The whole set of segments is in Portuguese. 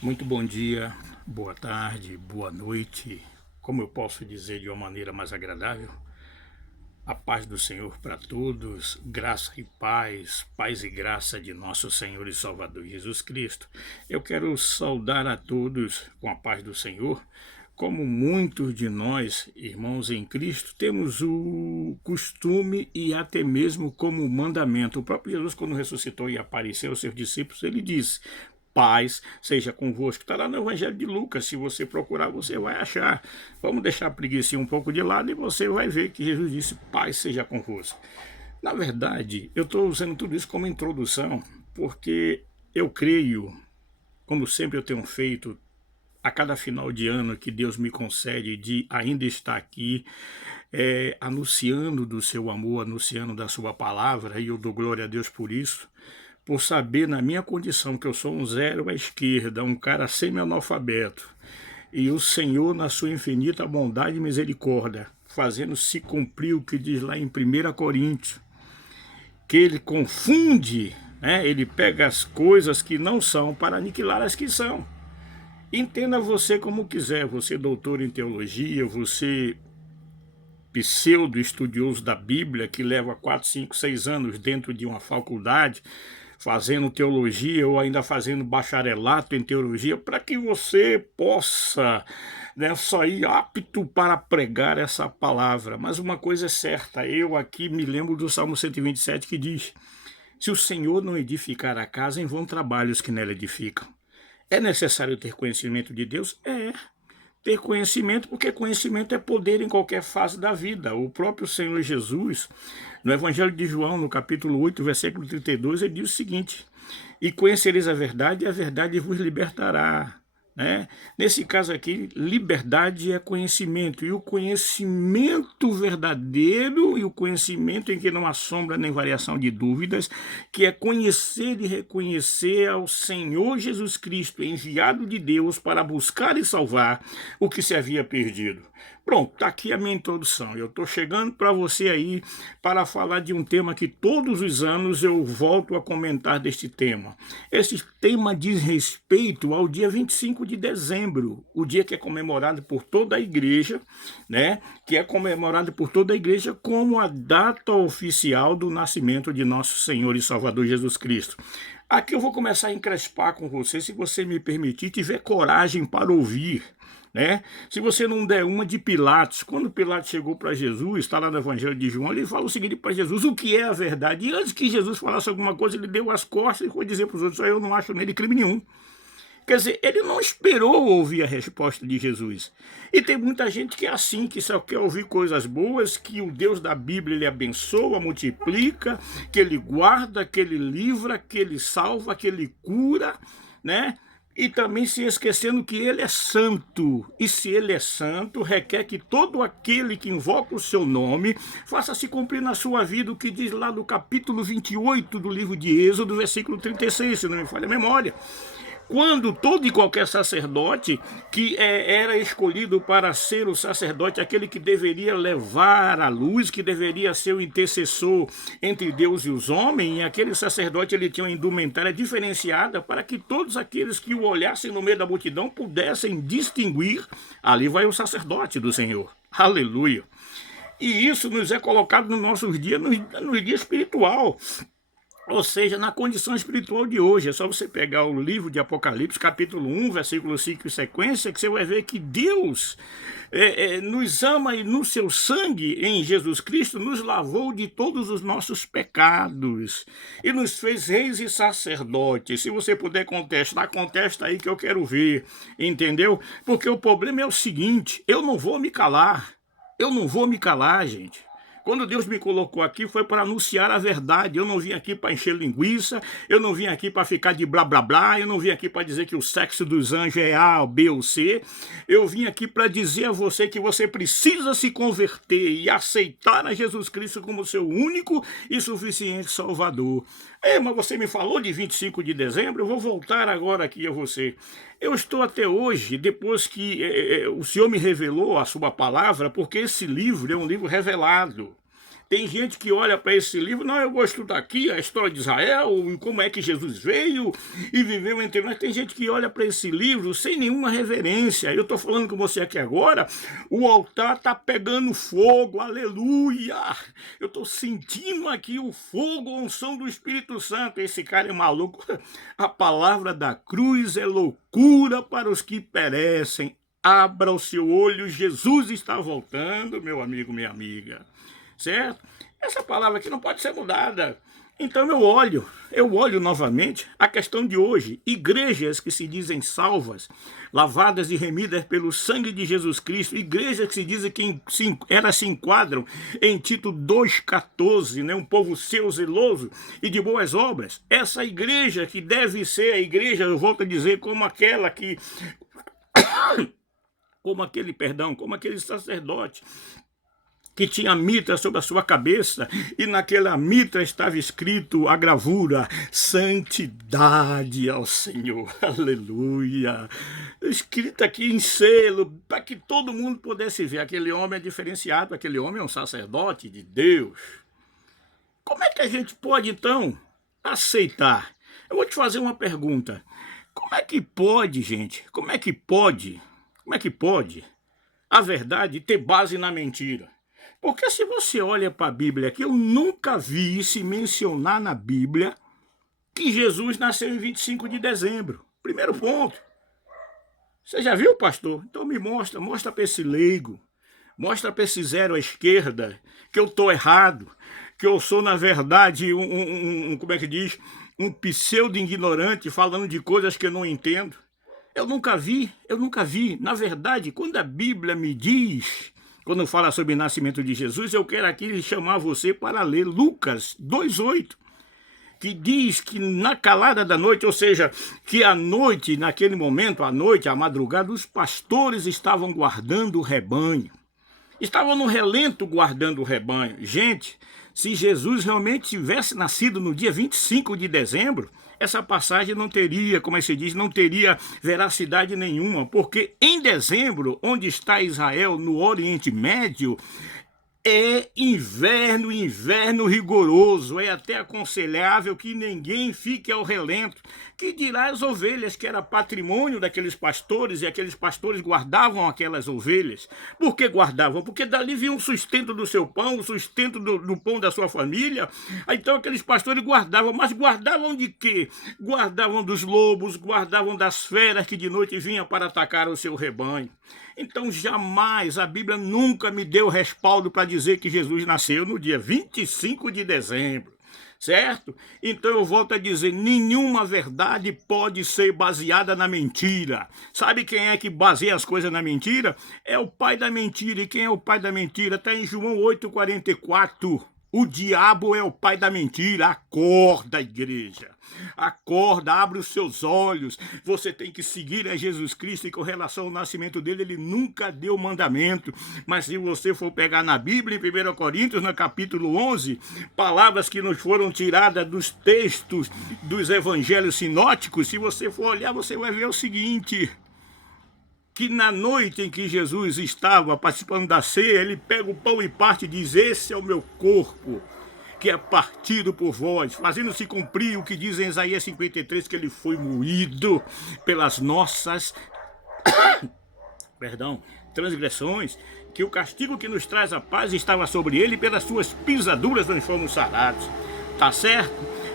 Muito bom dia, boa tarde, boa noite. Como eu posso dizer de uma maneira mais agradável? A paz do Senhor para todos, graça e paz, paz e graça de nosso Senhor e Salvador Jesus Cristo. Eu quero saudar a todos com a paz do Senhor. Como muitos de nós, irmãos em Cristo, temos o costume e até mesmo como mandamento. O próprio Jesus, quando ressuscitou e apareceu aos seus discípulos, ele disse: paz seja convosco. Está lá no Evangelho de Lucas. Se você procurar, você vai achar. Vamos deixar a preguiça um pouco de lado e você vai ver que Jesus disse: paz seja convosco. Na verdade, eu estou usando tudo isso como introdução, porque eu creio, como sempre eu tenho feito, a cada final de ano que Deus me concede de ainda estar aqui, anunciando do seu amor, anunciando da sua palavra, e eu dou glória a Deus por saber na minha condição que eu sou um zero à esquerda, um cara semi-analfabeto, e o Senhor, na sua infinita bondade e misericórdia, fazendo se cumprir o que diz lá em 1 Coríntios, que ele confunde, né? Ele pega as coisas que não são para aniquilar as que são. Entenda você como quiser, você doutor em teologia, você pseudo-estudioso da Bíblia, que leva 4, 5, 6 anos dentro de uma faculdade, fazendo teologia ou ainda fazendo bacharelato em teologia, para que você possa, né, sair apto para pregar essa palavra. Mas uma coisa é certa, eu aqui me lembro do Salmo 127 que diz: se o Senhor não edificar a casa, em vão trabalhos que nela edificam. É necessário ter conhecimento de Deus? É. Ter conhecimento, porque conhecimento é poder em qualquer fase da vida. O próprio Senhor Jesus, no Evangelho de João, no capítulo 8, versículo 32, ele diz o seguinte: e conhecereis a verdade vos libertará. Né? Nesse caso aqui, liberdade é conhecimento, e o conhecimento verdadeiro e o conhecimento em que não há sombra nem variação de dúvidas, que é conhecer e reconhecer ao Senhor Jesus Cristo, enviado de Deus para buscar e salvar o que se havia perdido. Pronto, está aqui a minha introdução. Eu estou chegando para você aí para falar de um tema que todos os anos eu volto a comentar deste tema. Esse tema diz respeito ao dia 25 de dezembro, o dia que é comemorado por toda a igreja, né? Que é comemorado por toda a igreja como a data oficial do nascimento de nosso Senhor e Salvador Jesus Cristo. Aqui eu vou começar a encrespar com você, se você me permitir, tiver coragem para ouvir. Né? Se você não der uma de Pilatos, quando Pilatos chegou para Jesus, está lá no Evangelho de João, ele fala o seguinte para Jesus: o que é a verdade? E antes que Jesus falasse alguma coisa, ele deu as costas e foi dizer para os outros: eu não acho nele crime nenhum. Quer dizer, ele não esperou ouvir a resposta de Jesus. E tem muita gente que é assim, que só quer ouvir coisas boas, que o Deus da Bíblia ele abençoa, multiplica, que ele guarda, que ele livra, que ele salva, que ele cura, né? E também se esquecendo que ele é santo. E se ele é santo, requer que todo aquele que invoca o seu nome faça se cumprir na sua vida o que diz lá no capítulo 28 do livro de Êxodo, versículo 36, se não me falha a memória. Quando todo e qualquer sacerdote que era escolhido para ser o sacerdote, aquele que deveria levar a luz, que deveria ser o intercessor entre Deus e os homens, e aquele sacerdote ele tinha uma indumentária diferenciada para que todos aqueles que o olhassem no meio da multidão pudessem distinguir: ali vai o sacerdote do Senhor. Aleluia! E isso nos é colocado nos nossos dias, no dia espiritual. Ou seja, na condição espiritual de hoje. É só você pegar o livro de Apocalipse, capítulo 1, versículo 5 e sequência, que você vai ver que Deus nos ama e no seu sangue, em Jesus Cristo, nos lavou de todos os nossos pecados e nos fez reis e sacerdotes. Se você puder contestar, contesta aí que eu quero ver, entendeu? Porque o problema é o seguinte: eu não vou me calar. Eu não vou me calar, gente. Quando Deus me colocou aqui foi para anunciar a verdade. Eu não vim aqui para encher linguiça, eu não vim aqui para ficar de blá blá blá, eu não vim aqui para dizer que o sexo dos anjos é A, B ou C. Eu vim aqui para dizer a você que você precisa se converter e aceitar a Jesus Cristo como seu único e suficiente Salvador. Mas você me falou de 25 de dezembro, eu vou voltar agora aqui a você. Eu estou até hoje, depois que o Senhor me revelou a sua palavra, porque esse livro é um livro revelado. Tem gente que olha para esse livro, não, eu vou estudar aqui a história de Israel, e como é que Jesus veio e viveu entre nós. Tem gente que olha para esse livro sem nenhuma reverência. Eu estou falando com você aqui agora, o altar está pegando fogo, aleluia! Eu estou sentindo aqui o fogo, a unção do Espírito Santo. Esse cara é maluco. A palavra da cruz é loucura para os que perecem. Abra o seu olho, Jesus está voltando, meu amigo, minha amiga. Certo? Essa palavra aqui não pode ser mudada. Então eu olho novamente a questão de hoje. Igrejas que se dizem salvas, lavadas e remidas pelo sangue de Jesus Cristo, igrejas que se dizem que elas se enquadram em Tito 2,14, né? Um povo seu, zeloso e de boas obras. Essa igreja que deve ser a igreja, eu volto a dizer, como aquela que... como aquele sacerdote que tinha mitra sobre a sua cabeça, e naquela mitra estava escrito a gravura, santidade ao Senhor, aleluia, escrito aqui em selo, para que todo mundo pudesse ver, aquele homem é diferenciado, aquele homem é um sacerdote de Deus. Como é que a gente pode, então, aceitar? Eu vou te fazer uma pergunta, como é que pode, gente, como é que pode a verdade ter base na mentira? Porque se você olha para a Bíblia aqui, eu nunca vi se mencionar na Bíblia que Jesus nasceu em 25 de dezembro. Primeiro ponto. Você já viu, pastor? Então me mostra para esse leigo, mostra para esse zero à esquerda, que eu estou errado, que eu sou, na verdade, como é que diz? Um pseudo-ignorante falando de coisas que eu não entendo. Eu nunca vi. Na verdade, quando a Bíblia me diz... Quando fala sobre o nascimento de Jesus, eu quero aqui chamar você para ler Lucas 2,8, que diz que na calada da noite, ou seja, que à noite, naquele momento, à noite, à madrugada, os pastores estavam guardando o rebanho. Estavam no relento guardando o rebanho. Gente, se Jesus realmente tivesse nascido no dia 25 de dezembro, essa passagem não teria, como se diz, não teria veracidade nenhuma, porque em dezembro, onde está Israel, no Oriente Médio, é inverno rigoroso, é até aconselhável que ninguém fique ao relento. Que dirá as ovelhas, que era patrimônio daqueles pastores, e aqueles pastores guardavam aquelas ovelhas. Por que guardavam? Porque dali vinha o sustento do seu pão, o sustento do pão da sua família. Então aqueles pastores guardavam, mas guardavam de quê? Guardavam dos lobos, guardavam das feras que de noite vinham para atacar o seu rebanho. Então jamais, a Bíblia nunca me deu respaldo para dizer que Jesus nasceu no dia 25 de dezembro, certo? Então eu volto a dizer, nenhuma verdade pode ser baseada na mentira. Sabe quem é que baseia as coisas na mentira? É o pai da mentira. E quem é o pai da mentira? Está em João 8,44. O diabo é o pai da mentira. Acorda, igreja. Acorda, abre os seus olhos. Você tem que seguir a Jesus Cristo, e com relação ao nascimento dele, ele nunca deu mandamento. Mas se você for pegar na Bíblia, em 1 Coríntios, no capítulo 11, palavras que nos foram tiradas dos textos dos evangelhos sinóticos, se você for olhar, você vai ver o seguinte: que na noite em que Jesus estava participando da ceia, ele pega o pão e parte e diz: esse é o meu corpo, que é partido por vós, fazendo-se cumprir o que diz em Isaías 53, que ele foi moído pelas nossas transgressões, que o castigo que nos traz a paz estava sobre ele, e pelas suas pisaduras nós fomos sarados. Tá certo?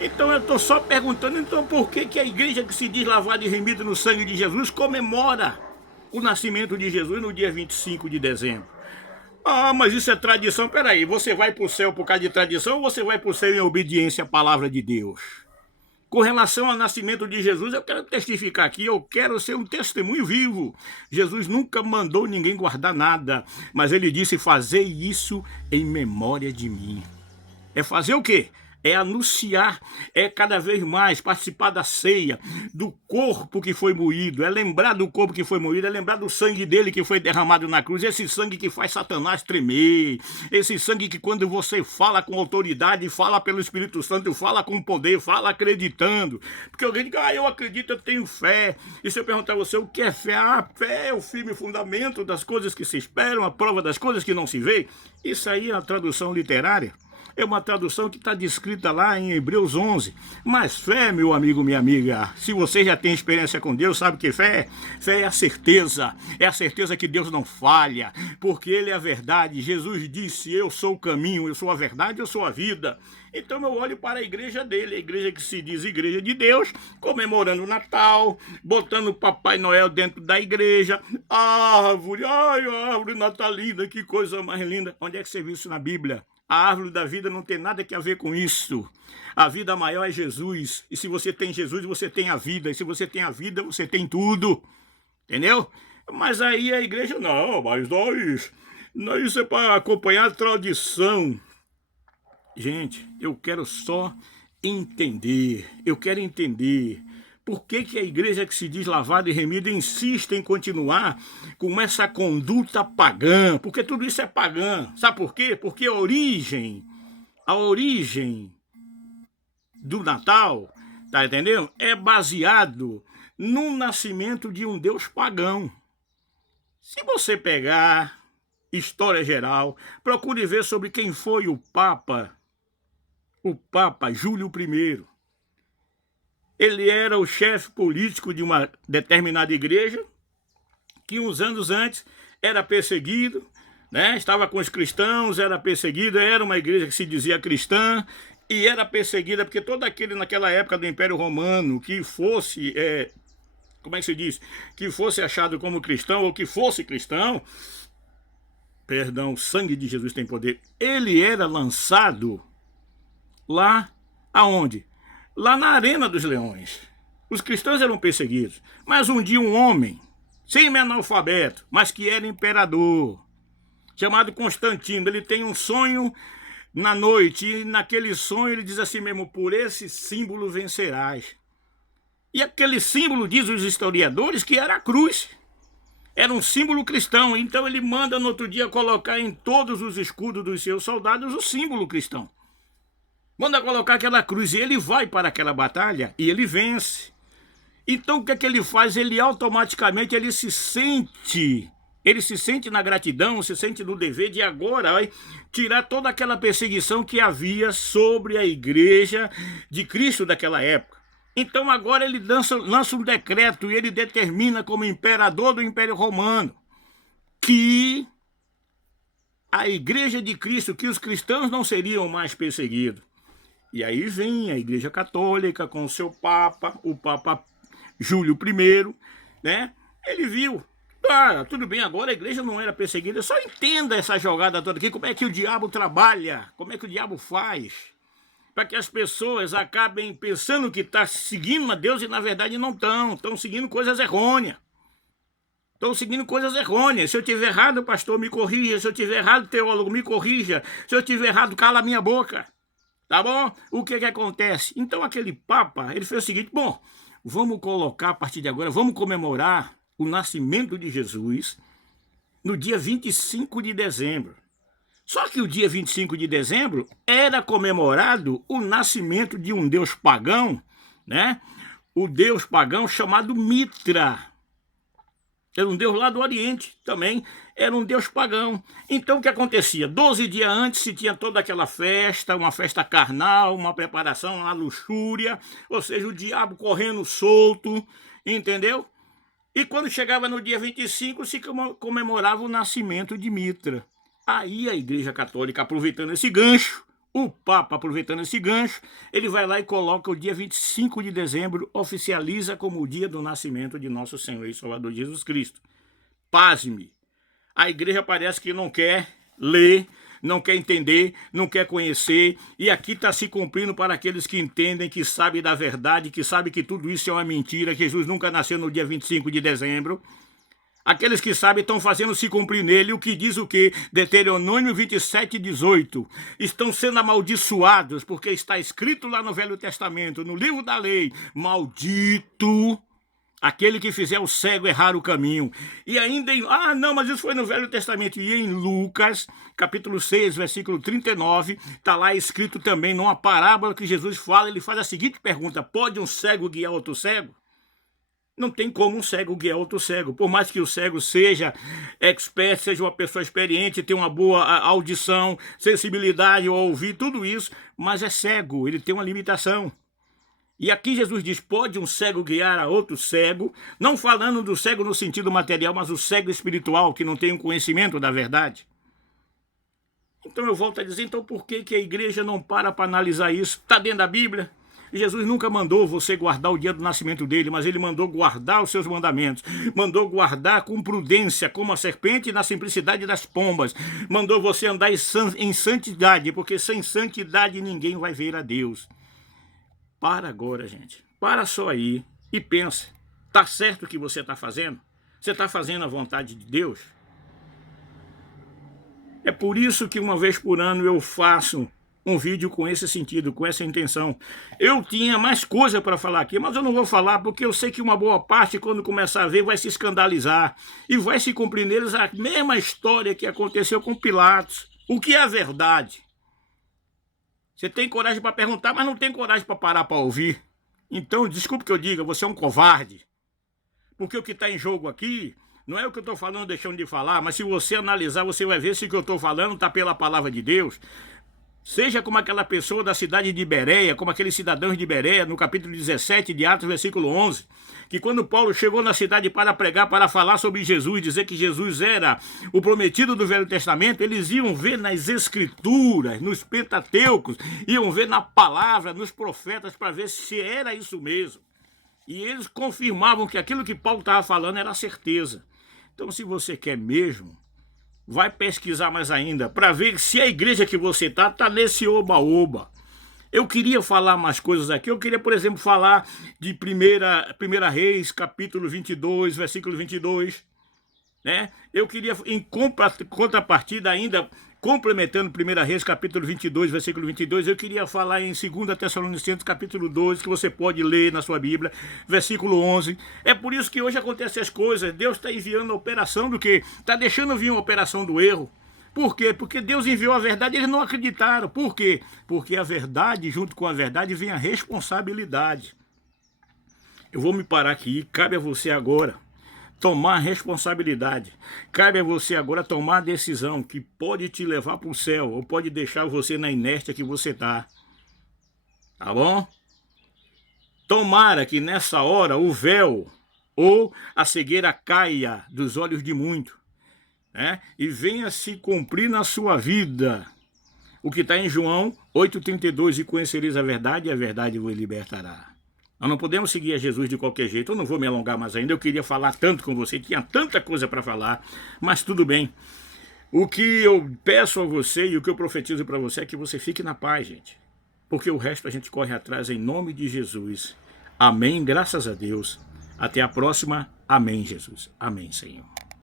Então eu estou só perguntando, então por que a igreja que se diz lavada e remida no sangue de Jesus comemora o nascimento de Jesus no dia 25 de dezembro? Ah, mas isso é tradição. Peraí, você vai para o céu por causa de tradição, ou você vai para o céu em obediência à palavra de Deus? Com relação ao nascimento de Jesus, eu quero testificar aqui, eu quero ser um testemunho vivo. Jesus nunca mandou ninguém guardar nada, mas ele disse: fazei isso em memória de mim. É fazer o quê? é anunciar, é cada vez mais participar da ceia, do corpo que foi moído, é lembrar do corpo que foi moído, é lembrar do sangue dele que foi derramado na cruz, esse sangue que faz Satanás tremer, esse sangue que quando você fala com autoridade, fala pelo Espírito Santo, fala com poder, fala acreditando, porque alguém diz, eu acredito, eu tenho fé, e se eu perguntar a você o que é fé? Fé é o firme fundamento das coisas que se esperam, a prova das coisas que não se vê. Isso aí é a tradução literária. É uma tradução que está descrita lá em Hebreus 11. Mas fé, meu amigo, minha amiga, se você já tem experiência com Deus, sabe que fé? Fé é a certeza que Deus não falha, porque Ele é a verdade. Jesus disse, eu sou o caminho, eu sou a verdade, eu sou a vida. Então eu olho para a igreja dele, a igreja que se diz igreja de Deus, comemorando o Natal, botando o Papai Noel dentro da igreja, árvore, árvore natalina, que coisa mais linda. Onde é que você viu isso na Bíblia? A árvore da vida não tem nada a ver com isso. A vida maior é Jesus. E se você tem Jesus, você tem a vida. E se você tem a vida, você tem tudo. Entendeu? Mas aí a igreja, não, mas isso é para acompanhar a tradição. Gente, eu quero só entender. Eu quero entender. Por que a igreja que se diz lavada e remida insiste em continuar com essa conduta pagã? Porque tudo isso é pagã. Sabe por quê? Porque a origem do Natal, tá entendendo? É baseado no nascimento de um Deus pagão. Se você pegar história geral, procure ver sobre quem foi o Papa Júlio I. Ele era o chefe político de uma determinada igreja, que uns anos antes era perseguido, né? Estava com os cristãos, era perseguida, era uma igreja que se dizia cristã, e era perseguida porque todo aquele naquela época do Império Romano que fosse, como é que se diz? Que fosse achado como cristão ou que fosse cristão, perdão, o sangue de Jesus tem poder, ele era lançado lá aonde? Lá na Arena dos Leões. Os cristãos eram perseguidos. Mas um dia um homem, semi-analfabeto, mas que era imperador, chamado Constantino, ele tem um sonho na noite, e naquele sonho ele diz assim mesmo, por esse símbolo vencerás. E aquele símbolo, diz os historiadores, que era a cruz. Era um símbolo cristão, então ele manda no outro dia colocar em todos os escudos dos seus soldados o símbolo cristão. Manda colocar aquela cruz e ele vai para aquela batalha e ele vence. Então o que é que ele faz? Ele automaticamente se sente na gratidão, se sente no dever de agora tirar toda aquela perseguição que havia sobre a igreja de Cristo daquela época. Então agora ele lança um decreto e ele determina como imperador do Império Romano que a igreja de Cristo, que os cristãos não seriam mais perseguidos. E aí vem a Igreja Católica com o seu Papa, o Papa Júlio I, né? Ele viu, tudo bem, agora a igreja não era perseguida, só entenda essa jogada toda aqui, como é que o diabo trabalha, como é que o diabo faz, para que as pessoas acabem pensando que está seguindo a Deus e na verdade não estão seguindo coisas errôneas. Estão seguindo coisas errôneas. Se eu tiver errado, pastor, me corrija. Se eu tiver errado, teólogo, me corrija. Se eu tiver errado, cala a minha boca. Tá bom? O que acontece? Então aquele Papa, ele fez o seguinte, bom, vamos colocar a partir de agora, vamos comemorar o nascimento de Jesus no dia 25 de dezembro. Só que o dia 25 de dezembro era comemorado o nascimento de um deus pagão, né? O deus pagão chamado Mitra. Era um deus lá do Oriente também, era um deus pagão. Então o que acontecia? 12 dias antes se tinha toda aquela festa, uma festa carnal, uma preparação, uma luxúria, ou seja, o diabo correndo solto, entendeu? E quando chegava no dia 25 se comemorava o nascimento de Mitra. Aí a Igreja Católica, aproveitando esse gancho, o Papa aproveitando esse gancho, ele vai lá e coloca o dia 25 de dezembro, oficializa como o dia do nascimento de nosso Senhor e Salvador Jesus Cristo. Pasme, a igreja parece que não quer ler, não quer entender, não quer conhecer, e aqui está se cumprindo para aqueles que entendem, que sabem da verdade, que sabem que tudo isso é uma mentira, que Jesus nunca nasceu no dia 25 de dezembro. Aqueles que sabem estão fazendo se cumprir nele o que diz o quê? Deuteronômio 27:18. Estão sendo amaldiçoados, porque está escrito lá no Velho Testamento, no livro da lei, maldito aquele que fizer o cego errar o caminho. E ainda não, mas isso foi no Velho Testamento. E em Lucas, capítulo 6, versículo 39, está lá escrito também, numa parábola que Jesus fala, ele faz a seguinte pergunta: pode um cego guiar outro cego? Não tem como um cego guiar outro cego. Por mais que o cego seja expert, seja uma pessoa experiente, tenha uma boa audição, sensibilidade ao ouvir, tudo isso, mas é cego, ele tem uma limitação. E aqui Jesus diz, pode um cego guiar a outro cego, não falando do cego no sentido material, mas o cego espiritual, que não tem um conhecimento da verdade. Então eu volto a dizer, então por que a igreja não para analisar isso? Está dentro da Bíblia? Jesus nunca mandou você guardar o dia do nascimento dele, mas ele mandou guardar os seus mandamentos, mandou guardar com prudência, como a serpente na simplicidade das pombas, mandou você andar em santidade, porque sem santidade ninguém vai ver a Deus. Para agora, gente, para só aí e pensa, tá certo o que você está fazendo? Você está fazendo a vontade de Deus? É por isso que uma vez por ano eu faço um vídeo com esse sentido, com essa intenção. Eu tinha mais coisa para falar aqui, mas eu não vou falar porque eu sei que uma boa parte, quando começar a ver, vai se escandalizar e vai se cumprir neles a mesma história que aconteceu com Pilatos. O que é a verdade? Você tem coragem para perguntar, mas não tem coragem para parar para ouvir. Então, desculpe que eu diga, você é um covarde. Porque o que está em jogo aqui não é o que eu estou falando deixando de falar, mas se você analisar, você vai ver se o que eu estou falando está pela palavra de Deus. Seja como aquela pessoa da cidade de Bereia, como aqueles cidadãos de Bereia, no capítulo 17 de Atos, versículo 11, que quando Paulo chegou na cidade para pregar, para falar sobre Jesus, dizer que Jesus era o prometido do Velho Testamento, eles iam ver nas Escrituras, nos Pentateucos, iam ver na palavra, nos profetas, para ver se era isso mesmo. E eles confirmavam que aquilo que Paulo estava falando era certeza. Então, se você quer mesmo, vai pesquisar mais ainda, para ver se a igreja que você está nesse oba-oba. Eu queria falar mais coisas aqui, eu queria, por exemplo, falar de 1 Reis, capítulo 22, versículo 22, né? Eu queria, em contrapartida ainda, complementando 1 Reis, capítulo 22, versículo 22, eu queria falar em 2 Tessalonicenses, capítulo 12, que você pode ler na sua Bíblia, versículo 11. É por isso que hoje acontecem as coisas. Deus está enviando a operação do quê? Está deixando vir uma operação do erro. Por quê? Porque Deus enviou a verdade e eles não acreditaram. Por quê? Porque a verdade, junto com a verdade, vem a responsabilidade. Eu vou me parar aqui, cabe a você agora tomar responsabilidade. Cabe a você agora tomar a decisão que pode te levar para o céu ou pode deixar você na inércia que você está. Tá bom? Tomara que nessa hora o véu ou a cegueira caia dos olhos de muito, né? E venha se cumprir na sua vida o que está em João 8,32, e conhecereis a verdade e a verdade vos libertará. Nós não podemos seguir a Jesus de qualquer jeito. Eu não vou me alongar mais ainda, eu queria falar tanto com você, tinha tanta coisa para falar, mas tudo bem. O que eu peço a você e o que eu profetizo para você é que você fique na paz, gente. Porque o resto a gente corre atrás em nome de Jesus. Amém, graças a Deus. Até a próxima. Amém, Jesus. Amém, Senhor.